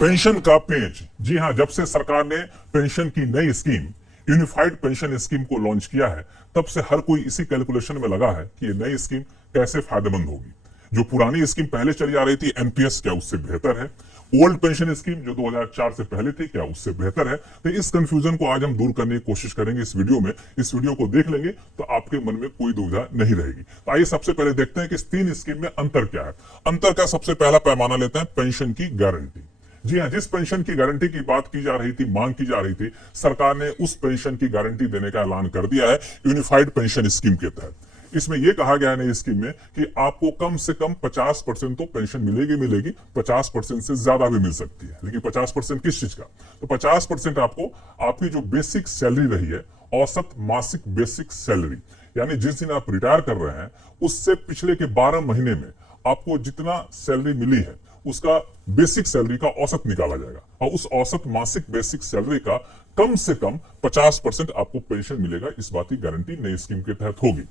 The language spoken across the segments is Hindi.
पेंशन का पेज। जी हां, जब से सरकार ने पेंशन की नई स्कीम यूनिफाइड पेंशन स्कीम को लॉन्च किया है, तब से हर कोई इसी कैलकुलेशन में लगा है कि ये नई स्कीम कैसे फायदेमंद होगी। जो पुरानी स्कीम पहले चली आ रही थी एनपीएस, क्या उससे बेहतर है? ओल्ड पेंशन स्कीम जो 2004 से पहले थी, क्या उससे बेहतर है? तो इस कंफ्यूजन को आज हम दूर करने की कोशिश करेंगे इस वीडियो में। इस वीडियो को देख लेंगे तो आपके मन में कोई दुविधा नहीं रहेगी। तो आइए सबसे पहले देखते हैं कि इस तीन स्कीम में अंतर क्या है। अंतर का सबसे पहला पैमाना लेते हैं पेंशन की गारंटी। जी हां, जिस पेंशन की गारंटी की बात की जा रही थी, मांग की जा रही थी, सरकार ने उस पेंशन की गारंटी देने का ऐलान कर दिया है यूनिफाइड पेंशन स्कीम के तहत। इसमें यह कहा गया है नई स्कीम में कि आपको कम से कम 50% तो पेंशन मिलेगी, 50% से ज्यादा भी मिल सकती है। लेकिन 50% किस चीज का? तो 50% आपको आपकी जो बेसिक सैलरी रही है, औसत मासिक बेसिक सैलरी, यानी जिस दिन आप रिटायर कर रहे हैं उससे पिछले के 12 महीने में आपको जितना सैलरी मिली है उसका बेसिक सैलरी का औसत निकाला जाएगा और उस औसत मासिक बेसिक सैलरी का कम से कम 50% आपको पेंशन मिलेगा। इस बात की गारंटी नई स्कीम के तहत होगी।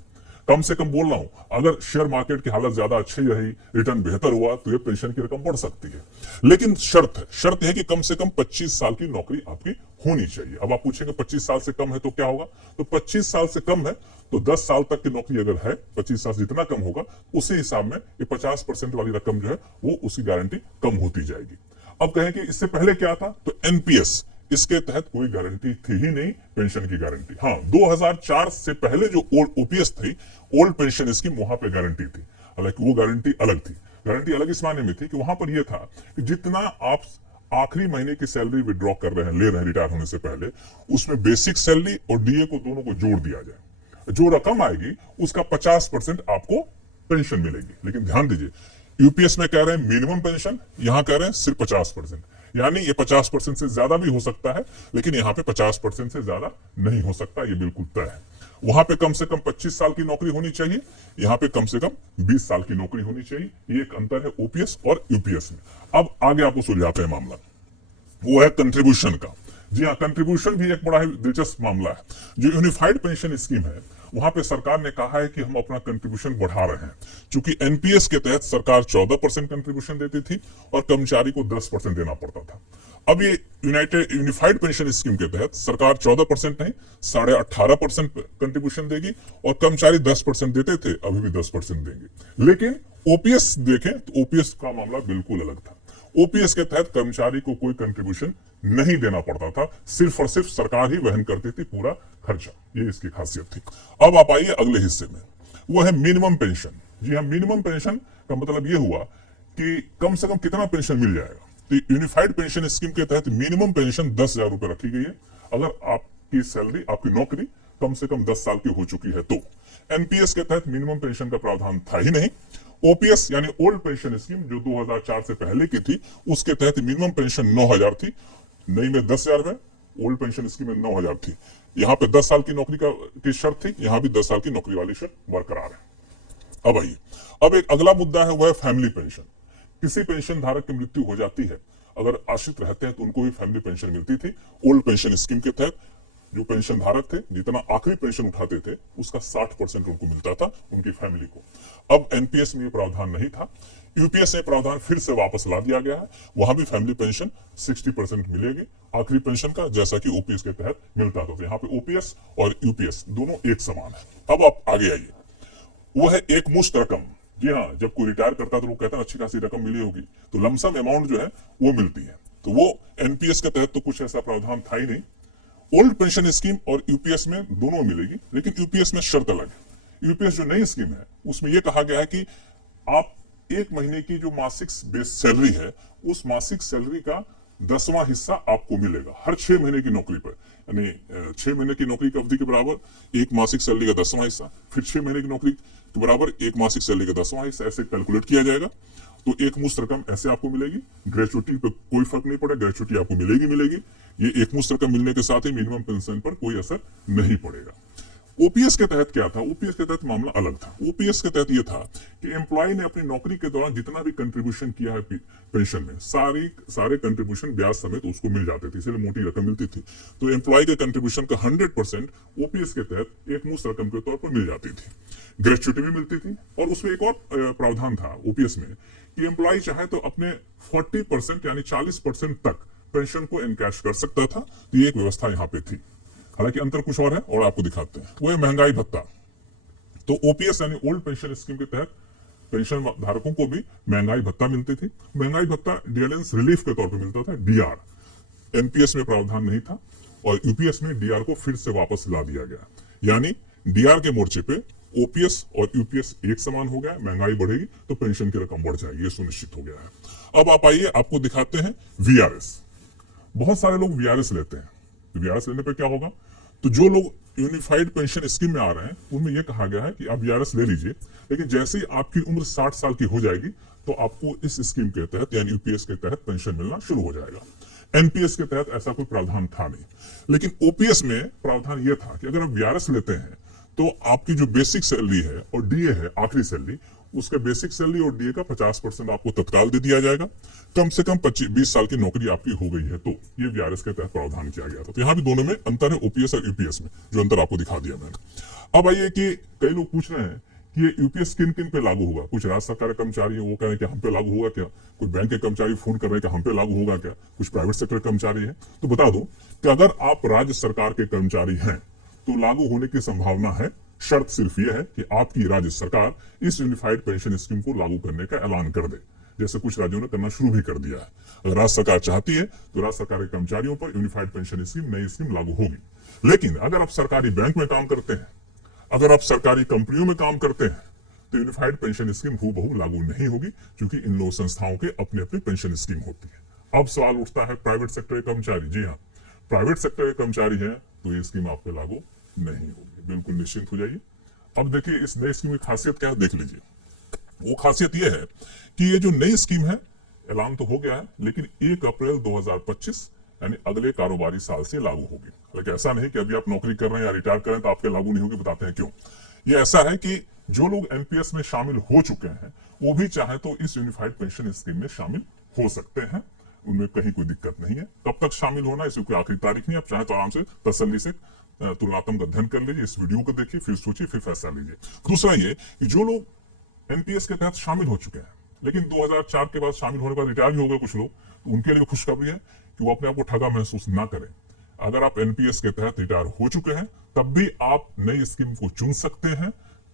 कम से कम बोल रहा हूं, अगर शेयर मार्केट की हालत ज्यादा अच्छी रही, रिटर्न बेहतर हुआ, तो ये पेंशन की रकम बढ़ सकती है। लेकिन शर्त है कि कम से कम 25 साल की नौकरी आपकी होनी चाहिए। अब आप पूछेंगे 25 साल से कम है तो क्या होगा? तो 25 साल से कम है तो 10 साल तक की नौकरी अगर है, 25 साल जितना कम होगा उसी हिसाब में ये 50% वाली रकम जो है वो उसी गारंटी कम होती जाएगी। अब कहें कि इससे पहले क्या था, तो एनपीएस, इसके तहत कोई गारंटी थी ही नहीं पेंशन की गारंटी। हाँ, 2004 से पहले जो ओल्ड ओपीएस थी, ओल्ड पेंशन स्कीम, वहां पे गारंटी थी। हालांकि वो गारंटी अलग थी। गारंटी अलग इस मायने में थी कि वहां पर यह था कि जितना आप आखिरी महीने की सैलरी विड्रॉ कर रहे हैं, ले रहे हैं रिटायर होने से पहले, उसमें बेसिक सैलरी और डीए को दोनों को जोड़ दिया जाए। जो रकम आएगी उसका 50% आपको पेंशन मिलेगी। लेकिन ध्यान दीजिए, यूपीएस में कह रहे हैं मिनिमम पेंशन, यहां कह रहे हैं सिर्फ 50%। यानी ये 50% से ज्यादा भी हो सकता है, लेकिन यहाँ पे 50% से ज्यादा नहीं हो सकता, ये बिल्कुल तय है। वहां पे कम से कम 25 साल की नौकरी होनी चाहिए, यहाँ पे कम से कम 20 साल की नौकरी होनी चाहिए। ये एक अंतर है ओपीएस और यूपीएस में। अब आगे आपको सुलझाते हैं मामला, वो है कंट्रीब्यूशन का। जी हाँ, कंट्रीब्यूशन भी एक बड़ा ही दिलचस्प मामला है। जो यूनिफाइड पेंशन स्कीम है, वहां पे सरकार ने कहा है कि हम अपना कंट्रीब्यूशन बढ़ा रहे हैं। चूंकि एनपीएस के तहत सरकार 14% कंट्रीब्यूशन देती थी और कर्मचारी को 10% देना पड़ता था। अब ये यूनिफाइड पेंशन स्कीम के तहत सरकार 14% नहीं, 18.5% कंट्रीब्यूशन देगी और कर्मचारी 10% देते थे, अभी भी 10% देंगे। लेकिन ओपीएस देखें तो ओपीएस का मामला बिल्कुल अलग था। ओपीएस के तहत कर्मचारी को कोई कंट्रीब्यूशन नहीं देना पड़ता था, सिर्फ और सिर्फ सरकार ही वहन करती थी पूरा खर्चा। ये इसकी खासियत थी। अब आप आइए अगले हिस्से में, वो है मिनिमम पेंशन। जी हाँ, मिनिमम पेंशन का मतलब ये हुआ कि कम से कम कितना पेंशन मिल जाएगा। तो यूनिफाइड पेंशन स्कीम के तहत मिनिमम पेंशन 10,000 रुपए रखी गई है, अगर आपकी सैलरी, आपकी नौकरी कम से कम 10 साल की हो चुकी है तो। एनपीएस के तहत मिनिमम पेंशन का प्रावधान था ही नहीं। ओपीएस यानी ओल्ड पेंशन स्कीम जो 2004 से पहले की थी, उसके तहत मिनिमम पेंशन 9,000 थी, नई में 10,000 है, ओल्ड पेंशन स्कीम में 9,000 थी। यहाँ पे 10 साल की नौकरी की शर्त थी, यहाँ भी 10 साल की नौकरी वाली शर्त बरकरार है। अब आइए, अब एक अगला मुद्दा है, वह है फैमिली पेंशन। किसी पेंशन धारक की मृत्यु हो जाती है, अगर आश्रित रहते हैं तो उनको भी फैमिली पेंशन मिलती थी। ओल्ड पेंशन स्कीम के तहत जो पेंशन धारक थे, जितना आखिरी पेंशन उठाते थे उसका 60% उनको मिलता था, उनकी फैमिली को। अब एनपीएस में ये प्रावधान नहीं था, यूपीएस में प्रावधान फिर से वापस ला दिया गया है। वहां भी फैमिली पेंशन 60% मिलेगी आखिरी पेंशन का, जैसा कि ओपीएस के तहत मिलता था। तो यहाँ पे ओपीएस और यूपीएस दोनों एक समान है। अब आप आगे आइए, वो है एक मुश्त रकम। जी हाँ, जब कोई रिटायर करता है तो लोग कहते हैं अच्छी खासी रकम मिली होगी, तो लमसम अमाउंट जो है वो मिलती है। तो वो एनपीएस के तहत तो कुछ ऐसा प्रावधान था ही नहीं। ओल्ड पेंशन स्कीम और यूपीएस में दोनों मिलेगी, लेकिन यूपीएस में शर्त अलग है। यूपीएस जो नई स्कीम है उसमें यह कहा गया है कि आप एक महीने की जो मासिक बेस सैलरी है, उस मासिक सैलरी का 10वां हिस्सा आपको मिलेगा हर 6 महीने की नौकरी पर। यानी 6 महीने की नौकरी की अवधि के बराबर एक मासिक सैलरी का 10वां हिस्सा, फिर 6 महीने की नौकरी के बराबर एक मासिक सैलरी का 10वां हिस्सा, ऐसे कैलकुलेट किया जाएगा। तो एक मुश्त रकम ऐसे आपको मिलेगी। ग्रेचुटी पे कोई फर्क नहीं पड़ेगा, ग्रेचुटी आपको मिलेगी। ये एक मुश्त रकम मिलने के साथ ही मिनिमम पेंशन पर कोई असर नहीं पड़ेगा। ओपीएस के तहत क्या था? ओपीएस के तहत मामला अलग था। ओपीएस के तहत यह था कि एम्प्लॉय ने अपनी नौकरी के दौरान जितना भी कंट्रीब्यूशन किया है पेंशन में, सारे कंट्रीब्यूशन ब्याज समेत उसको मिल जाते थे, इसलिए मोटी रकम मिलती थी। तो एम्प्लॉय के कंट्रीब्यूशन का 100% ओपीएस के तहत एक मुश्त रकम के तौर पर मिल जाती थी। ग्रेचुटी भी मिलती थी और उसमें एक और प्रावधान था ओपीएस में कि एम्प्लॉय चाहे तो अपने 40% यानी 40% तक पेंशन को एनकैश कर सकता था। तो ये एक व्यवस्था यहाँ पे थी। हालांकि अंतर कुछ और है और आपको दिखाते हैं। वो है महंगाई भत्ता। तो ओपीएस यानी ओल्ड पेंशन स्कीम के तहत पेंशन धारकों को भी महंगाई भत्ता मिलती थी। महंगाई भत्ता डियलेंस रिलीफ के तौर पर मिलता था, डीआर। एनपीएस में प्रावधान नहीं था और यूपीएस में डीआर को फिर से वापस ला दिया गया। यानी डीआर के मोर्चे पे ओपीएस और यूपीएस एक समान हो गया। महंगाई बढ़ेगी तो पेंशन की रकम बढ़ जाएगी, ये सुनिश्चित हो गया है। अब आप आइए, आपको दिखाते हैं वीआरएस। बहुत सारे लोग वीआरएस लेते हैं। तो वीआरएस लेने पे क्या होगा? तो जो लोग यूनिफाइड पेंशन स्कीम में आ रहे हैं उनमें यह कहा गया है कि आप वीआरएस ले लीजिए, लेकिन जैसे ही आपकी उम्र 60 साल की हो जाएगी तो आपको इस स्कीम के तहत यानी यूपीएस के तहत पेंशन मिलना शुरू हो जाएगा। एनपीएस के तहत ऐसा कोई प्रावधान था नहीं, लेकिन ओपीएस में प्रावधान यह था कि अगर आप वीआरएस लेते हैं तो आपकी जो बेसिक सैलरी है और डीए है आखिरी सैलरी, उसके बेसिक सैलरी और डीए का 50% आपको तत्काल दे दिया जाएगा। कम से कम 25-20 साल की नौकरी आपकी हो गई है तो ये वीआरएस के तहत प्रावधान किया गया था। तो यहाँ भी दोनों में अंतर है, ओपीएस और यूपीएस में, जो अंतर आपको दिखा दिया मैंने। अब आइए कि कई लोग पूछ रहे हैं कि ये यूपीएस किन किन पे लागू होगा। कुछ राज्य सरकार के कर्मचारी है, वो कह रहे हैं कि हम पे लागू होगा क्या। कुछ बैंक के कर्मचारी फोन कर रहे हैं कि हम पे लागू होगा क्या। कुछ प्राइवेट सेक्टर कर्मचारी है। तो बता दो कि अगर आप राज्य सरकार के कर्मचारी हैं तो लागू होने की संभावना है। शर्त सिर्फ यह है कि आपकी राज्य सरकार इस यूनिफाइड पेंशन स्कीम को लागू करने का ऐलान कर दे, जैसे कुछ राज्यों ने करना शुरू भी कर दिया है। अगर राज्य सरकार चाहती है तो राज्य सरकार के कर्मचारियों पर यूनिफाइड पेंशन स्कीम, नई स्कीम लागू होगी। लेकिन अगर आप सरकारी बैंक में काम करते हैं, अगर आप सरकारी कंपनियों में काम करते हैं, तो यूनिफाइड पेंशन स्कीम हूबहू लागू नहीं होगी, क्योंकि इन लोग संस्थाओं के अपनी अपनी पेंशन स्कीम होती है। अब सवाल उठता है प्राइवेट सेक्टर के कर्मचारी। जी हाँ, प्राइवेट सेक्टर के कर्मचारी हैं तो ये स्कीम आप पे लागू नहीं होगी, बिल्कुल निश्चिंत हो जाइए। अब देखिए इस नई स्कीम की खासियत क्या है, देख लीजिए। वो खासियत यह है कि ये जो नई स्कीम है, ऐलान तो हो गया है, लेकिन 1 अप्रैल 2025 यानी अगले कारोबारी साल से लागू होगी। हालांकि ऐसा नहीं कि अभी आप नौकरी कर रहे हैं या रिटायर कर रहे हैं तो आपके लागू नहीं होगी। बताते हैं क्यों। ये ऐसा है कि जो लोग एनपीएस में शामिल हो चुके हैं वो भी चाहे तो इस यूनिफाइड पेंशन स्कीम में शामिल हो सकते हैं। उनमें कहीं कोई दिक्कत नहीं है। कब तक शामिल होना, इसकी कोई आखिरी तारीख नहीं। आप चाहे तो आराम से तसल्ली से तुलनात्मक अध्ययन कर लीजिए, इस वीडियो को देखिए, फिर सोचिए, फिर फैसला लीजिए। दूसरा ये कि जो लोग एनपीएस के तहत शामिल हो चुके हैं लेकिन 2004 के बाद शामिल होने के बाद रिटायर भी हो गए कुछ लोग, तो उनके लिए खुशखबरी है कि वो अपने आप को ठगा महसूस ना करें। अगर आप एनपीएस के तहत रिटायर हो चुके हैं तब भी आप नई स्कीम को चुन सकते हैं।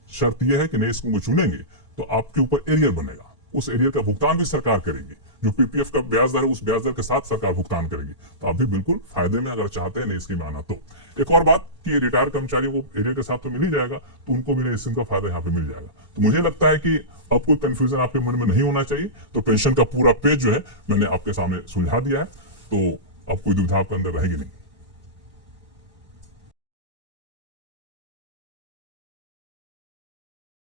शर्त यह है कि नई स्कीम को चुनेंगे तो आपके ऊपर एरियर बनेगा, उस एरियर का भुगतान भी सरकार करेगी। जो पीपीएफ का ब्याज दर है उस ब्याज दर के साथ सरकार भुगतान करेगी। तो आप भी बिल्कुल फायदे में अगर चाहते हैं नई स्कीम आना। तो एक और बात कि रिटायर कर्मचारियों को एरियर के साथ तो मिल ही जाएगा, तो उनको भी नई स्कीम का फायदा यहाँ पे मिल जाएगा। तो मुझे लगता है कि अब कोई कंफ्यूजन आपके मन में नहीं होना चाहिए। तो पेंशन का पूरा पेज जो है मैंने आपके सामने सुलझा दिया है, तो अब कोई दुविधा आपके अंदर रहेगी नहीं।